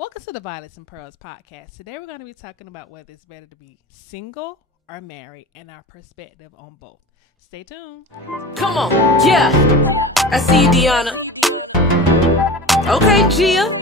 Welcome to the Violets and Pearls podcast. Today we're going to be talking about whether it's better to be single or married and our perspective on both. Stay tuned. Come on, yeah. I see you, Deonna. Okay, Gia.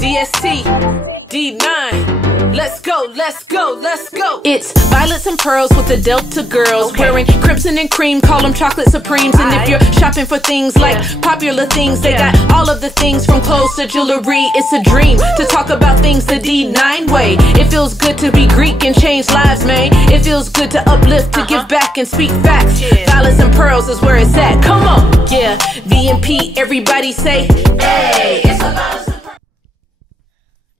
DST, D9. Let's go, let's go, let's go. It's Violets and Pearls with the Delta girls. Wearing crimson and cream, call them chocolate supremes. And if you're shopping for things like popular things, they got all of the things from clothes to jewelry. It's a dream to talk about things the D9 way. It feels good to be Greek and change lives, man. It feels good to uplift, to give back and speak facts. Violets and Pearls is where it's at. Come on, yeah. VMP, everybody say, hey, it's a Violets and Pearls.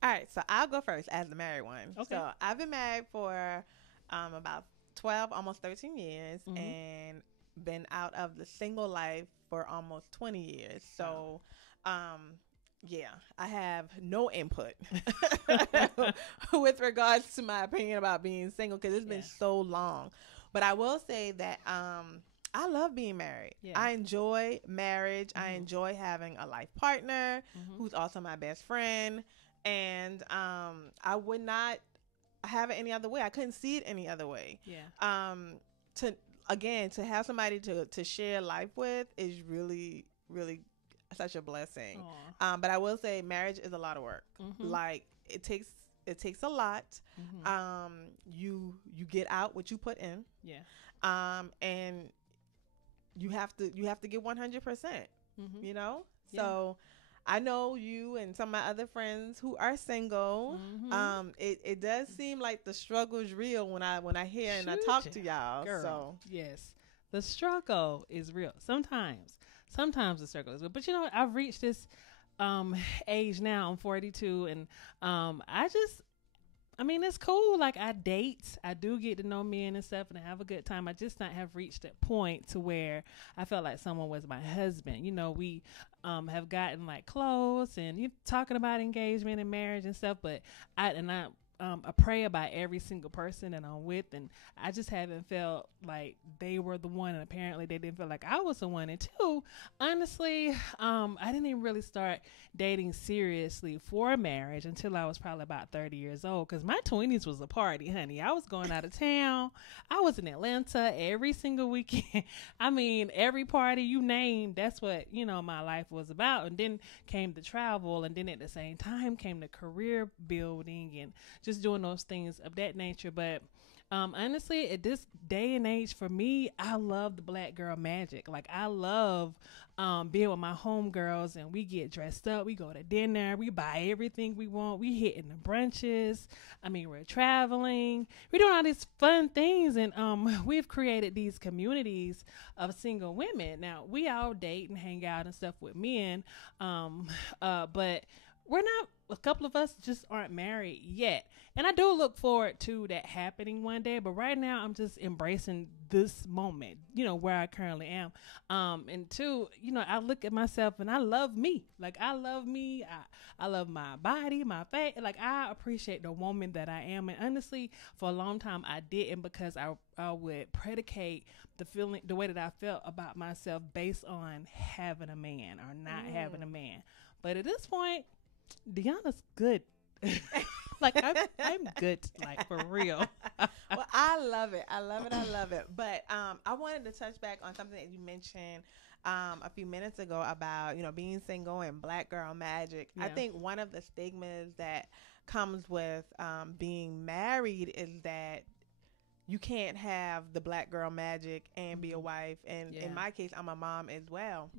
All right, so I'll go first as the married one. Okay. So I've been married for about 12, almost 13 years, and been out of the single life for almost 20 years. So, yeah, I have no input with regards to my opinion about being single because it's been so long. But I will say that I love being married. Yeah. I enjoy marriage. I enjoy having a life partner who's also my best friend. And I would not have it any other way. I couldn't see it any other way. Yeah. To have somebody to share life with is really, really such a blessing. But I will say marriage is a lot of work. Like it takes a lot. You get out what you put in. Yeah. And you have to give 100%. You know? Yeah. So I know you and some of my other friends who are single. It does seem like the struggle is real when I hear and I talk to y'all. Girl. So yes, the struggle is real. Sometimes the struggle is real. But you know what? I've reached this age now. I'm 42, and I mean, it's cool. Like I date, I do get to know men and stuff, and I have a good time. I just not have reached that point to where I felt like someone was my husband. You know, we have gotten like close and you talking about engagement and marriage and stuff, but I pray about every single person that I'm with, and I just haven't felt like they were the one, and apparently they didn't feel like I was the one. And two, honestly, I didn't even really start dating seriously for marriage until I was probably about 30 years old, because my 20s was a party, honey. I was going out of town. I was in Atlanta every single weekend. I mean, every party you name, that's what, you know, my life was about. And then came the travel, and then at the same time came the career building and just doing those things of that nature. But honestly, at this day and age, for me, I love the black girl magic. Like I love being with my homegirls, and we get dressed up, we go to dinner, we buy everything we want, we hitting the brunches. I mean, we're traveling, we're doing all these fun things, and we've created these communities of single women. Now we all date and hang out and stuff with men, but we're not, a couple of us just aren't married yet. And I do look forward to that happening one day. But right now, I'm just embracing this moment, you know, where I currently am. And two, you know, I look at myself and I love me. Like, I love me. I love my body, my face. Like, I appreciate the woman that I am. And honestly, for a long time, I didn't, because I would predicate the feeling, the way that I felt about myself based on having a man or not having a man. But at this point, Deonna's good. Like I'm good, like for real. Well, I love it. But I wanted to touch back on something that you mentioned a few minutes ago about, you know, being single and black girl magic. Yeah. I think one of the stigmas that comes with being married is that you can't have the black girl magic and be a wife. And in my case, I'm a mom as well.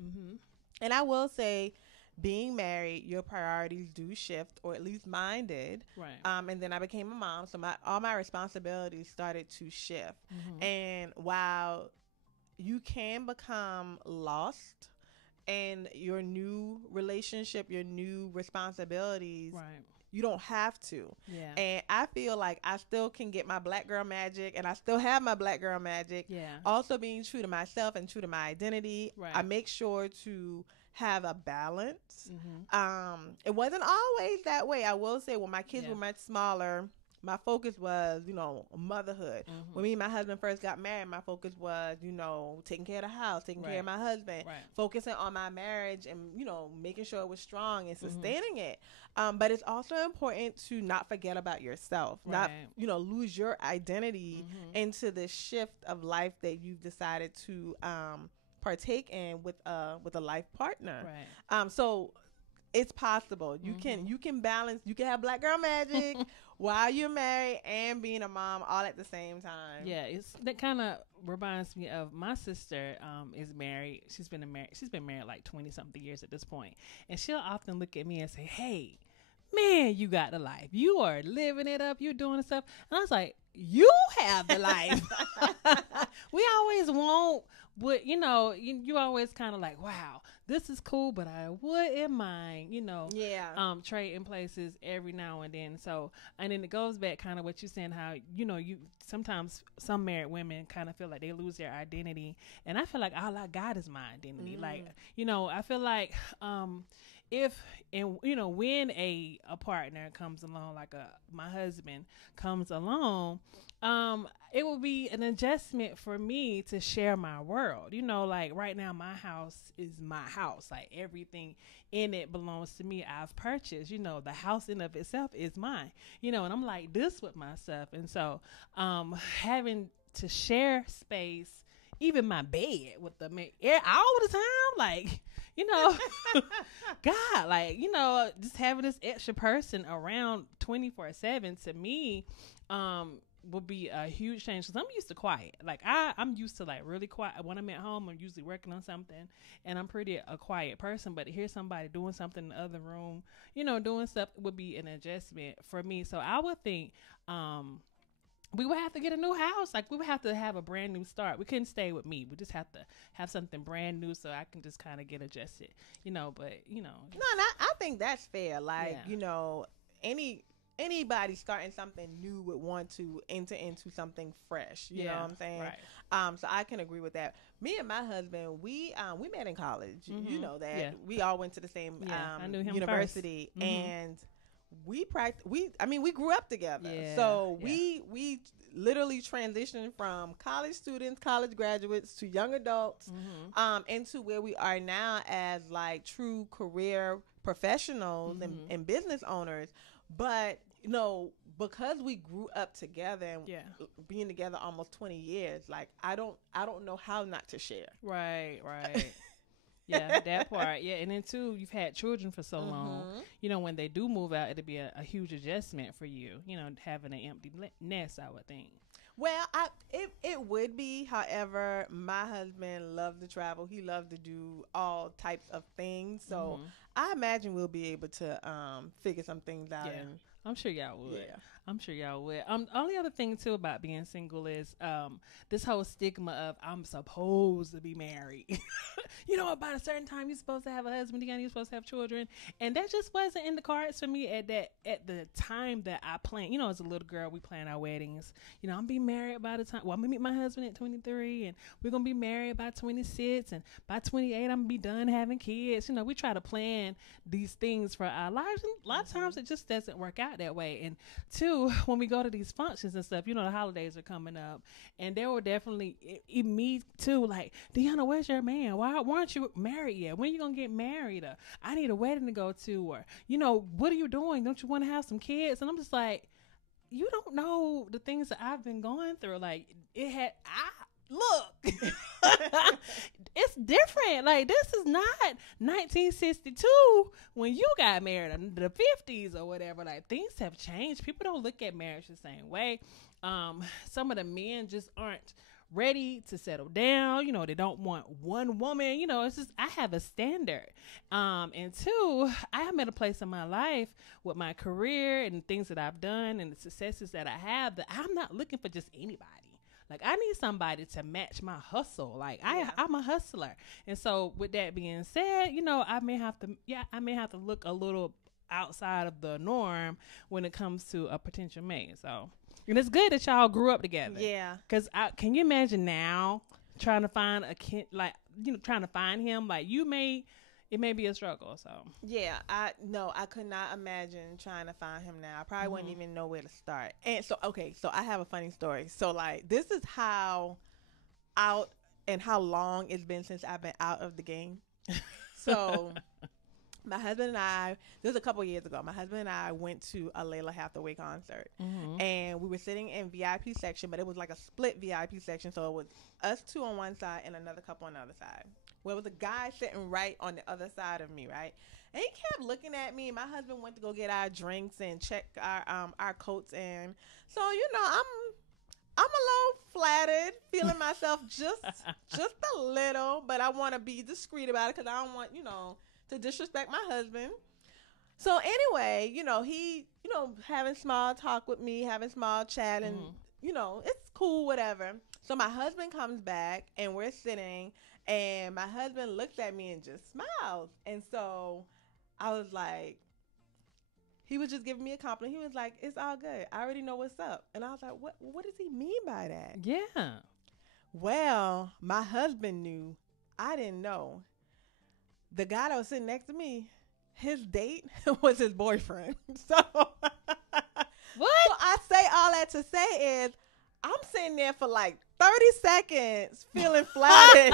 And I will say, being married, your priorities do shift, or at least mine did. Right. And then I became a mom, so all my responsibilities started to shift. And while you can become lost in your new relationship, your new responsibilities, you don't have to. Yeah. And I feel like I still can get my black girl magic, and I still have my black girl magic. Yeah. Also being true to myself and true to my identity. Right. I make sure to have a balance. It wasn't always that way. I will say, when my kids were much smaller, my focus was, motherhood. When me and my husband first got married, my focus was, taking care of the house, taking care of my husband, focusing on my marriage and, making sure it was strong and sustaining it. But it's also important to not forget about yourself, not, lose your identity into the shift of life that you've decided to partake in with a life partner. So it's possible. You can balance. You can have black girl magic while you're married and being a mom all at the same time. Yeah, that kind of reminds me of my sister. Is married. She's been married like 20 something years at this point, and she'll often look at me and say, "Hey, man, you got the life. You are living it up. You're doing stuff." And I was like, "You have the life." We always want, but you always kind of like, "Wow, this is cool," but I wouldn't mind, trading places every now and then. So, and then it goes back kind of what you're saying, how, you sometimes some married women kind of feel like they lose their identity. And I feel like all I got is my identity. Like, I feel like, when a partner comes along, like my husband comes along, it will be an adjustment for me to share my world. Like right now, my house is my house. Like everything in it belongs to me. I've purchased, the house in of itself is mine, and I'm like this with myself. And so, having to share space, even my bed with the all the time, like, God, like, just having this extra person around 24/7 to me, will be a huge change, because I'm used to quiet. Like I'm used to like really quiet. When I'm at home, I'm usually working on something, and I'm pretty a quiet person. But to hear somebody doing something in the other room, doing stuff would be an adjustment for me. So I would think, we would have to get a new house. Like we would have to have a brand new start. We couldn't stay with me. We just have to have something brand new so I can just kind of get adjusted, but No, I think that's fair. Like, anybody starting something new would want to enter into something fresh. You know what I'm saying? Right. So I can agree with that. Me and my husband, we met in college. You know that. Yeah. We all went to the same I knew him university, and we grew up together. Yeah. So we literally transitioned from college students, college graduates to young adults, into where we are now as like true career professionals and business owners. But because we grew up together and being together almost 20 years, like I don't know how not to share. Right. Yeah, that part. Yeah, and then too, you've had children for so long. When they do move out, it'll be a huge adjustment for you. Having an empty nest, I would think. Well, it would be. However, my husband loved to travel. He loved to do all types of things. So I imagine we'll be able to figure some things out. Yeah. I'm sure y'all would. Yeah. I'm sure y'all would. Only other thing too about being single is this whole stigma of I'm supposed to be married. By a certain time you're supposed to have a husband, you're supposed to have children, and that just wasn't in the cards for me at the time that I planned. As a little girl, we planned our weddings. I'm be married by the time. Well, I'm gonna meet my husband at 23, and we're gonna be married by 26, and by 28, I'm gonna be done having kids. We try to plan these things for our lives, and a lot of times it just doesn't work out that way. And two, when we go to these functions and stuff, the holidays are coming up, and there were definitely me too. Like, Deonna, where's your man? Why aren't you married yet? When are you gonna get married? Or I need a wedding to go to, or what are you doing? Don't you want to have some kids? And I'm just like, you don't know the things that I've been going through. Like look, it's different. Like, this is not 1962 when you got married, in the 50s or whatever. Like, things have changed. People don't look at marriage the same way. Some of the men just aren't ready to settle down. They don't want one woman. It's just, I have a standard. And two, I am at a place in my life with my career and things that I've done and the successes that I have, that I'm not looking for just anybody. Like, I need somebody to match my hustle. Like, I'm a hustler. And so with that being said, I may have to look a little outside of the norm when it comes to a potential mate. So, and it's good that y'all grew up together. Yeah. Because can you imagine now trying to find a kid, like, trying to find him? Like, you may, it may be a struggle. So yeah, I could not imagine trying to find him now. I probably wouldn't even know where to start. And so, okay, so I have a funny story. So like, this is how out and how long it's been since I've been out of the game. So my husband and I, this was a couple years ago, my husband and I went to a Layla Hathaway concert. And we were sitting in VIP section, but it was like a split VIP section. So it was us two on one side and another couple on the other side. Well, it was a guy sitting right on the other side of me, right? And he kept looking at me. My husband went to go get our drinks and check our coats in. So, you know, I'm a little flattered, feeling myself just a little, but I want to be discreet about it because I don't want, you know, to disrespect my husband. So anyway, you know, he, you know, having small talk with me, having small chat, and you know, it's cool, whatever. So my husband comes back and we're sitting, and my husband looks at me and just smiles. And so I was like, he was just giving me a compliment. He was like, "It's all good. I already know what's up." And I was like, what does he mean by that? yeah. Well, my husband knew. I didn't know. The guy that was sitting next to me, his date was his boyfriend. So What? So I say all that to say is, I'm sitting there for like 30 seconds feeling flattered.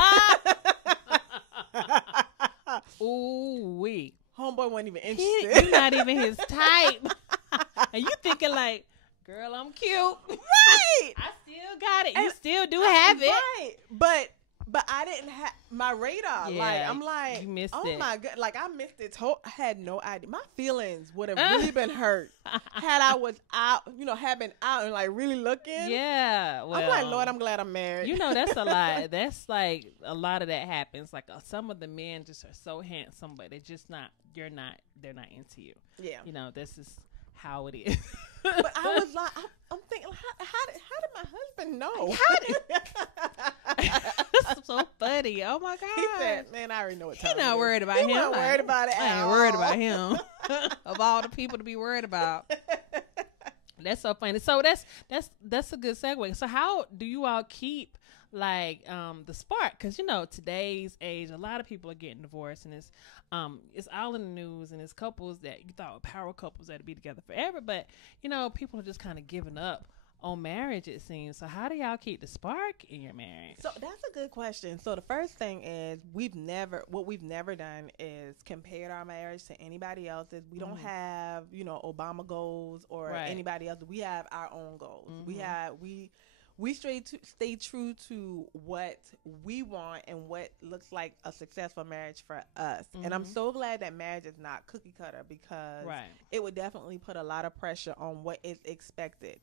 Ooh wee. Homeboy wasn't even interested. You're not even his type. And you thinking like, girl, I'm cute. Right. I still got it. You And- still do have it. Right. But I didn't have my radar. Yeah, like, I'm like, you missed oh it. my God. Like, I missed it. I had no idea. My feelings would have really been hurt had I was out, you know, had been out and like really looking. Yeah. Well, I'm like, Lord, I'm glad I'm married. You know, that's a lot. That's like a lot of that happens. Like some of the men just are so handsome, but they're just not, they're not into you. Yeah. You know, this is how it is. But I was like, I'm thinking, how did my husband know? That's so funny. Oh my God. He said, man, I already know what time He's not it is." worried about He him. wasn't worried about it I at ain't all. worried about him. Of all the people to be worried about. That's so funny. So that's a good segue. So how do you all keep like the spark? Because you know today's age, a lot of people are getting divorced, and it's all in the news, and it's couples that you thought were power couples that'd be together forever, but you know people are just kind of giving up on marriage, it seems. So how do y'all keep the spark in your marriage? So that's a good question. So the first thing is we've never done is compared our marriage to anybody else's. We don't have, you know, Obama goals or anybody else. We have our own goals. We stay true to what we want and what looks like a successful marriage for us. And I'm so glad that marriage is not cookie cutter, because it would definitely put a lot of pressure on what is expected.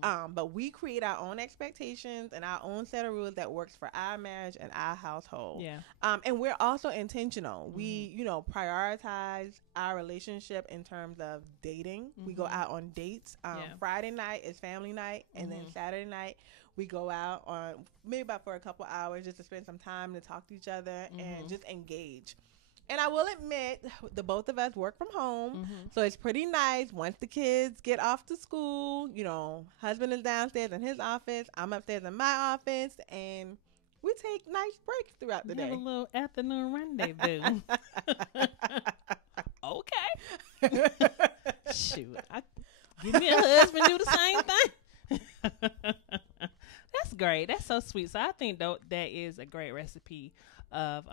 But we create our own expectations and our own set of rules that works for our marriage and our household. Yeah. And we're also intentional. We, you know, prioritize our relationship in terms of dating. We go out on dates. Friday night is family night, and then Saturday night we go out on maybe about for a couple hours just to spend some time to talk to each other and just engage. And I will admit, the both of us work from home, so it's pretty nice once the kids get off to school. You know, husband is downstairs in his office, I'm upstairs in my office, and we take nice breaks throughout the day. Have a little afternoon rendezvous. Okay. Shoot, give me a husband do the same thing. That's great. That's so sweet. So I think that is a great recipe of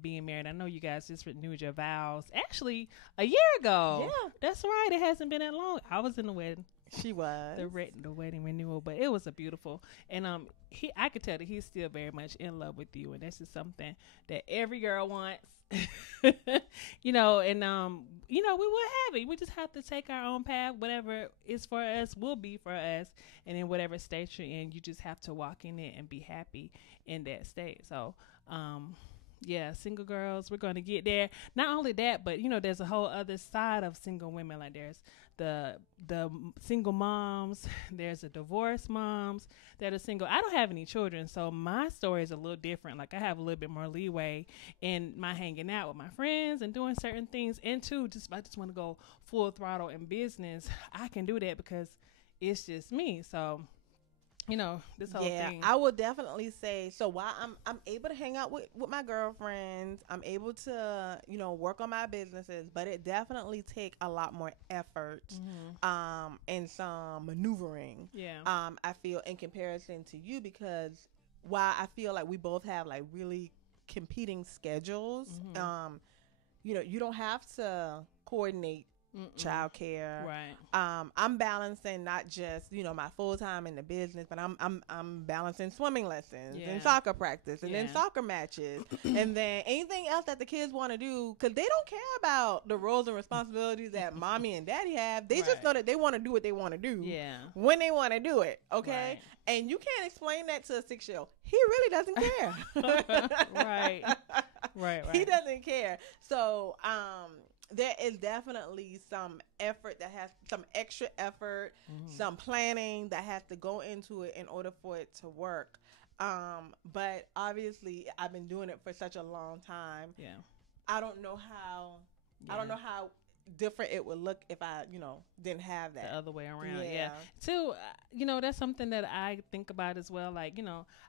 being married. I know you guys just renewed your vows actually a year ago. Yeah, that's right. It hasn't been that long. I was in the wedding. She was the wedding renewal, but it was a beautiful. And I could tell that he's still very much in love with you, and this is something that every girl wants. You know, and you know, we will have it. We just have to take our own path. Whatever is for us will be for us, and in whatever state you're in, you just have to walk in it and be happy in that state. So yeah, single girls, we're going to get there. Not only that, but you know, there's a whole other side of single women. Like there's the single moms, there's the divorced moms that are single. I don't have any children, so my story is a little different. Like I have a little bit more leeway in my hanging out with my friends and doing certain things. And too, I just want to go full throttle in business. I can do that because it's just me. So this whole Yeah, thing. I will definitely say, so while I'm able to hang out with my girlfriends, I'm able to, work on my businesses, but it definitely take a lot more effort and some maneuvering. Yeah. I feel in comparison to you, because while I feel like we both have like really competing schedules, you don't have to coordinate childcare. Right. I'm balancing not just my full time in the business, but I'm balancing swimming lessons and soccer practice and then soccer matches and then anything else that the kids want to do, because they don't care about the roles and responsibilities that mommy and daddy have. They just know that they want to do what they want to do when they want to do it. Okay, and you can't explain that to a 6-year-old. He really doesn't care. Right. He doesn't care. So there is definitely some effort some extra effort, some planning that has to go into it in order for it to work. But obviously I've been doing it for such a long time. Yeah. I don't know how different it would look if I, didn't have that. The other way around. Yeah. Too, that's something that I think about as well. Like,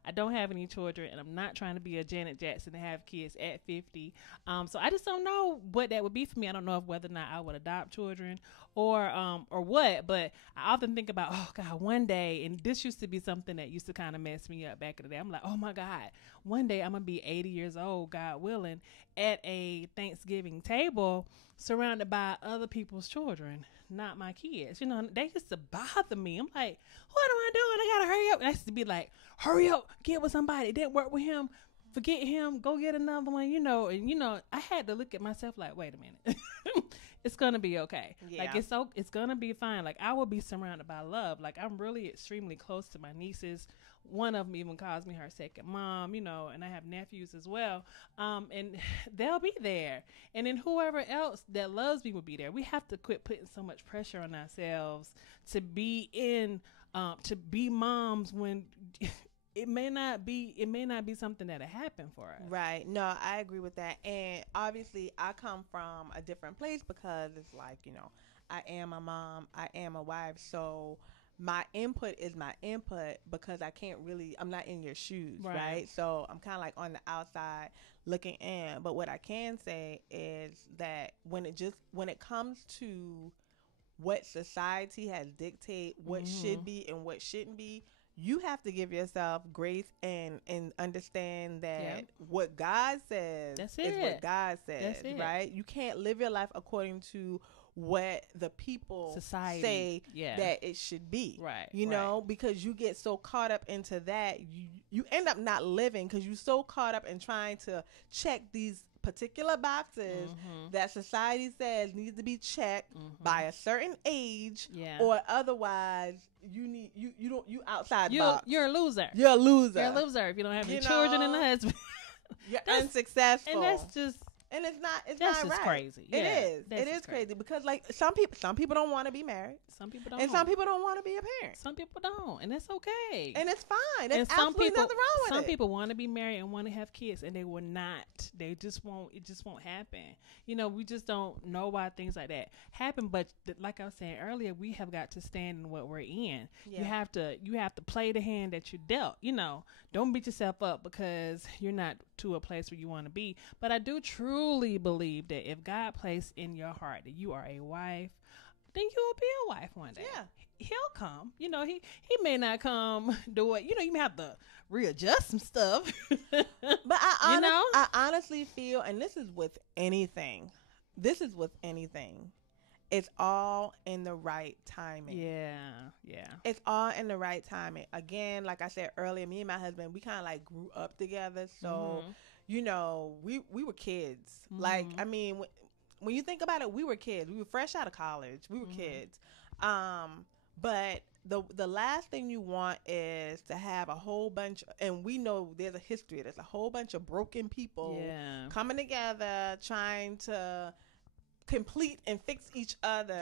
I don't have any children and I'm not trying to be a Janet Jackson and have kids at 50. So I just don't know what that would be for me. I don't know whether or not I would adopt children or what, but I often think about, oh God, one day, and this used to be something that used to kind of mess me up back in the day. I'm like, oh my God, one day I'm going to be 80 years old, God willing, at a Thanksgiving table surrounded by other people's children, not my kids. They used to bother me. I'm like, what am I doing? I gotta hurry up. I used to be like, hurry up, get with somebody. It didn't work with him, forget him, go get another one. And I had to look at myself like, wait a minute. It's gonna be okay. Yeah. Like it's gonna be fine. Like I will be surrounded by love. Like I'm really extremely close to my nieces. One of them even calls me her second mom, and I have nephews as well. And they'll be there. And then whoever else that loves me will be there. We have to quit putting so much pressure on ourselves to be moms when it may not be something that'll happen for us. Right. No, I agree with that. And obviously I come from a different place because it's like, I am a mom, I am a wife, so my input is my input because I'm not in your shoes, right? So I'm kind of like on the outside looking in. But what I can say is that when it comes to what society has dictated, what should be and what shouldn't be, you have to give yourself grace and understand that what God says is what God says, right? You can't live your life according to what the people society say that it should be, right? Because you get so caught up into that, you end up not living because you're so caught up in trying to check these particular boxes that society says needs to be checked by a certain age, or otherwise you outside the box. You're a loser. You're a loser if you don't have any children and a husband. You're unsuccessful, and that's just. And it's not that's right. Crazy. It is. It is crazy because like some people don't want to be married. Some people don't. And some people don't want to be a parent. Some people don't, and that's okay. And it's fine. There's absolutely nothing wrong with it. Some people want to be married and want to have kids, and they will not. They just won't. It just won't happen. We just don't know why things like that happen. But like I was saying earlier, we have got to stand in what we're in. Yeah. You have to play the hand that you're dealt. Don't beat yourself up because you're not to a place where you want to be. But I do truly believe that if God placed in your heart that you are a wife, then you will be a wife one day. Yeah. He'll come. He may not come do it. You may have to readjust some stuff. But I honestly feel, and this is with anything. It's all in the right timing. Yeah. It's all in the right timing. Again, like I said earlier, me and my husband, we kind of like grew up together. So, we were kids. Like, I mean, when you think about it, we were kids. We were fresh out of college. We were kids. But the last thing you want is to have a whole bunch, and we know there's a history. There's a whole bunch of broken people coming together, trying to complete and fix each other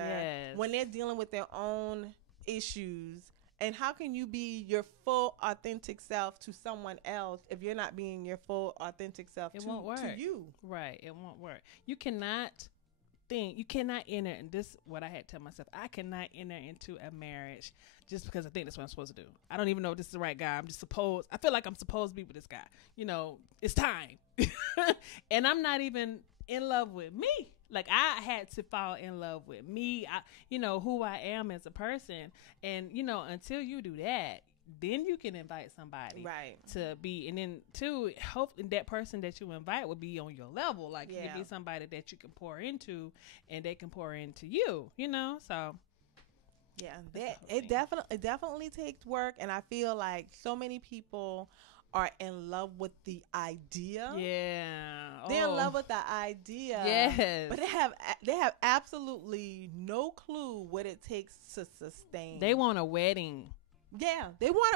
when they're dealing with their own issues. And how can you be your full authentic self to someone else if you're not being your full authentic self to you? Right. It won't work. You cannot think you cannot enter, and this what I had to tell myself, I cannot enter into a marriage just because I think that's what I'm supposed to do. I don't even know if this is the right guy. I feel like I'm supposed to be with this guy. It's time. And I'm not even in love with me. Like, I had to fall in love with me, who I am as a person. And, until you do that, then you can invite somebody to be, and then too, hopefully that person that you invite will be on your level. Like, it be somebody that you can pour into, and they can pour into you. So it definitely takes work, and I feel like so many people are in love with the idea. They're in love with the idea. Yes, but they have absolutely no clue what it takes to sustain. They want a wedding. Yeah, they want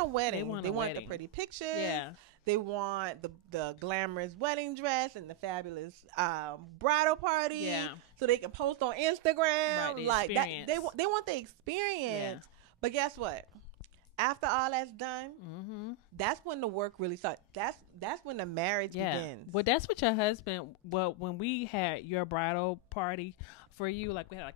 a wedding. They want the pretty pictures. Yeah. They want the glamorous wedding dress and the fabulous bridal party. Yeah. So they can post on Instagram. Right, like that. They want the experience. Yeah. But guess what? After all that's done, that's when the work really starts. That's when the marriage begins. Well, that's what your husband. Well, when we had your bridal party for you, like we had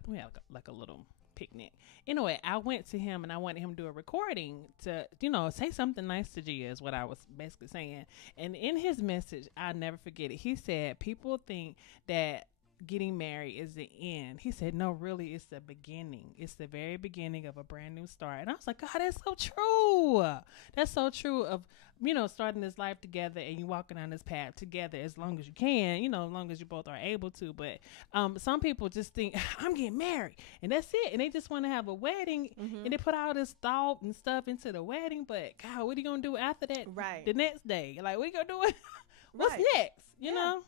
a little picnic. Anyway, I went to him and I wanted him to do a recording to, say something nice to Gia is what I was basically saying. And in his message, I'll never forget it. He said, people think that getting married is the end. He said, no, really, it's the beginning. It's the very beginning of a brand new start. And I was like, God, that's so true. That's so true of, starting this life together and you walking on this path together as long as you can, as long as you both are able to. But some people just think, I'm getting married and that's it. And they just want to have a wedding and they put all this thought and stuff into the wedding. But God, what are you going to do after that? Right. The next day? Like, what are you going to do? What's next? You know?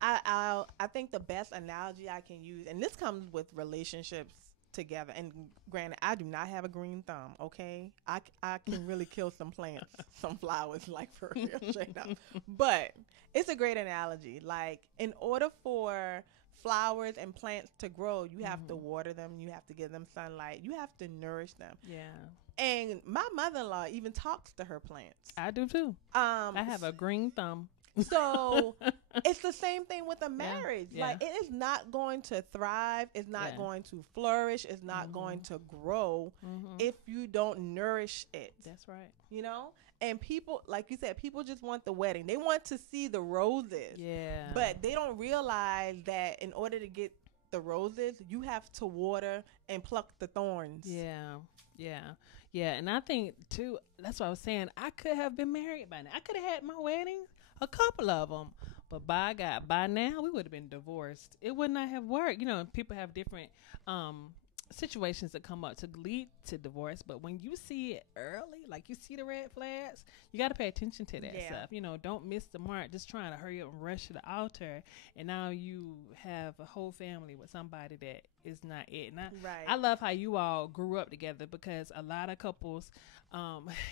I think the best analogy I can use, and this comes with relationships together, and granted, I do not have a green thumb, okay? I can really kill some plants, some flowers, like for real, straight up. But it's a great analogy. Like, in order for flowers and plants to grow, you have to water them, you have to give them sunlight, you have to nourish them. Yeah. And my mother-in-law even talks to her plants. I do too. I have a green thumb. So it's the same thing with a marriage. Yeah. Like, it is not going to thrive. It's not going to flourish. It's not going to grow if you don't nourish it. That's right. And people, like you said, people just want the wedding. They want to see the roses. Yeah. But they don't realize that in order to get the roses, you have to water and pluck the thorns. Yeah. Yeah. Yeah. And I think too, that's what I was saying. I could have been married by now. I could have had my wedding. A couple of them, but by God, by now we would have been divorced. It would not have worked. People have different situations that come up to lead to divorce, but when you see it early, like you see the red flags, you got to pay attention to that stuff. Don't miss the mark. Just trying to hurry up and rush to the altar, and now you have a whole family with somebody that is not it. And I love how you all grew up together, because a lot of couples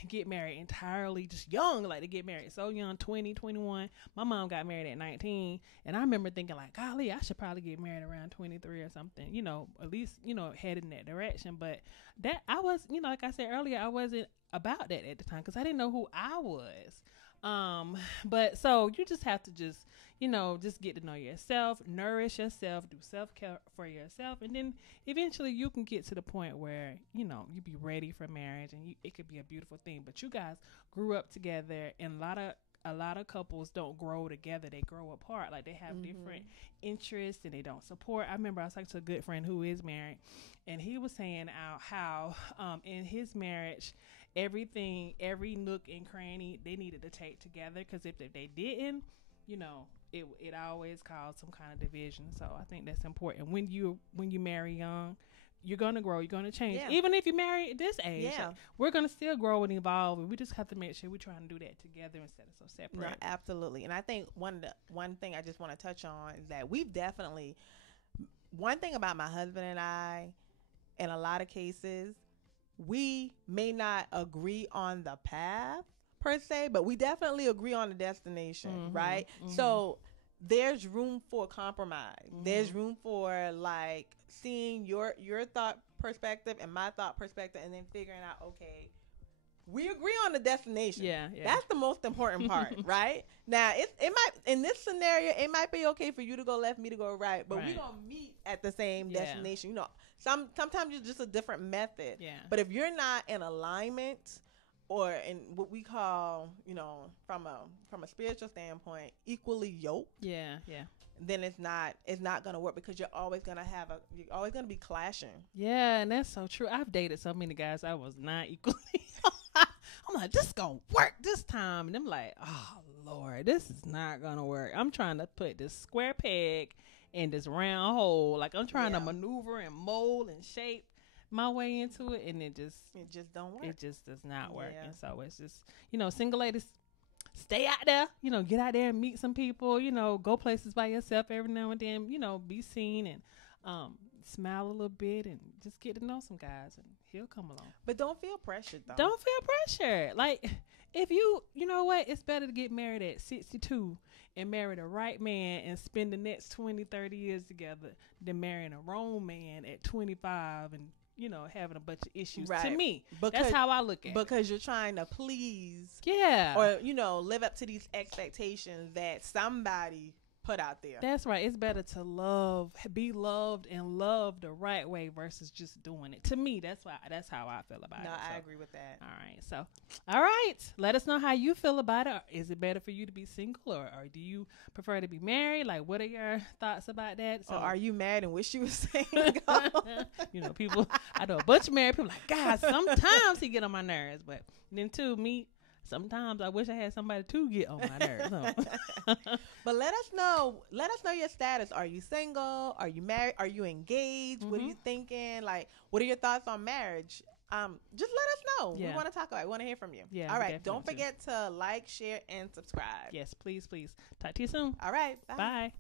get married entirely just young. Like, they get married so young, 20, 21. My mom got married at 19, and I remember thinking like, golly, I should probably get married around 23 or something, at least, head in that direction. But that I was, like I said earlier, I wasn't about that at the time, because I didn't know who I was. But so you just have to just get to know yourself, nourish yourself, do self-care for yourself, and then eventually you can get to the point where, you be ready for marriage, and it could be a beautiful thing. But you guys grew up together, and a lot of couples don't grow together. They grow apart. Like, they have different interests and they don't support. I remember I was talking to a good friend who is married, and he was saying how in his marriage, everything, every nook and cranny, they needed to take together, because if they didn't, it always caused some kind of division. So I think that's important. When you marry young, you're going to grow, you're going to change. Yeah. Even if you marry at this age, we're going to still grow and evolve, and we just have to make sure we're trying to do that together instead of so separate. No, absolutely. And I think one thing I just want to touch on is that one thing about my husband and I, in a lot of cases, we may not agree on the path per se, but we definitely agree on the destination, right? So there's room for compromise. There's room for, like, seeing your thought perspective and my thought perspective, and then figuring out, okay, we agree on the destination. Yeah. That's the most important part, right? Now, it might, in this scenario, it might be okay for you to go left, me to go right, but we don't meet at the same destination. You know, sometimes it's just a different method. Yeah. But if you're not in alignment, or in what we call, you know, from a spiritual standpoint, equally yoked. Yeah. Then it's not gonna work, because you're always gonna be clashing. Yeah, and that's so true. I've dated so many guys I was not equally. I'm like, this is gonna work this time, and I'm like, oh Lord, this is not gonna work. I'm trying to put this square peg in this round hole. Like, I'm trying to maneuver and mold and shape my way into it, and it just don't work. It just does not work. And so it's just, you know, single ladies, stay out there, you know, get out there and meet some people, you know, go places by yourself every now and then, you know, be seen, and smile a little bit, and just get to know some guys, and he'll come along. But don't feel pressured, though. Don't feel pressured. Like, if you know what, it's better to get married at 62 and marry the right man and spend the next 20, 30 years together than marrying a wrong man at 25 and, you know, having a bunch of issues. Right. To me, that's how I look at it. Because you're trying to please. Yeah. Or, you know, live up to these expectations that somebody put out there. That's right. It's better to be loved and love the right way versus just doing it. To me, that's how I feel about it. No, I agree with that. All right. So, all right. Let us know how you feel about it. Is it better for you to be single, or do you prefer to be married? Like, what are your thoughts about that? So, or are you mad and wish you were single? You know, people, I know a bunch of married people like, God, sometimes he get on my nerves, but then too, sometimes I wish I had somebody to get on my nerves. But let us know your status. Are you single? Are you married? Are you engaged? What are you thinking? Like, what are your thoughts on marriage? Just let us know. We want to talk about it. We want to hear from you. Yeah. All right. Don't forget to like, share, and subscribe. Yes, please. Talk to you soon. All right. Bye.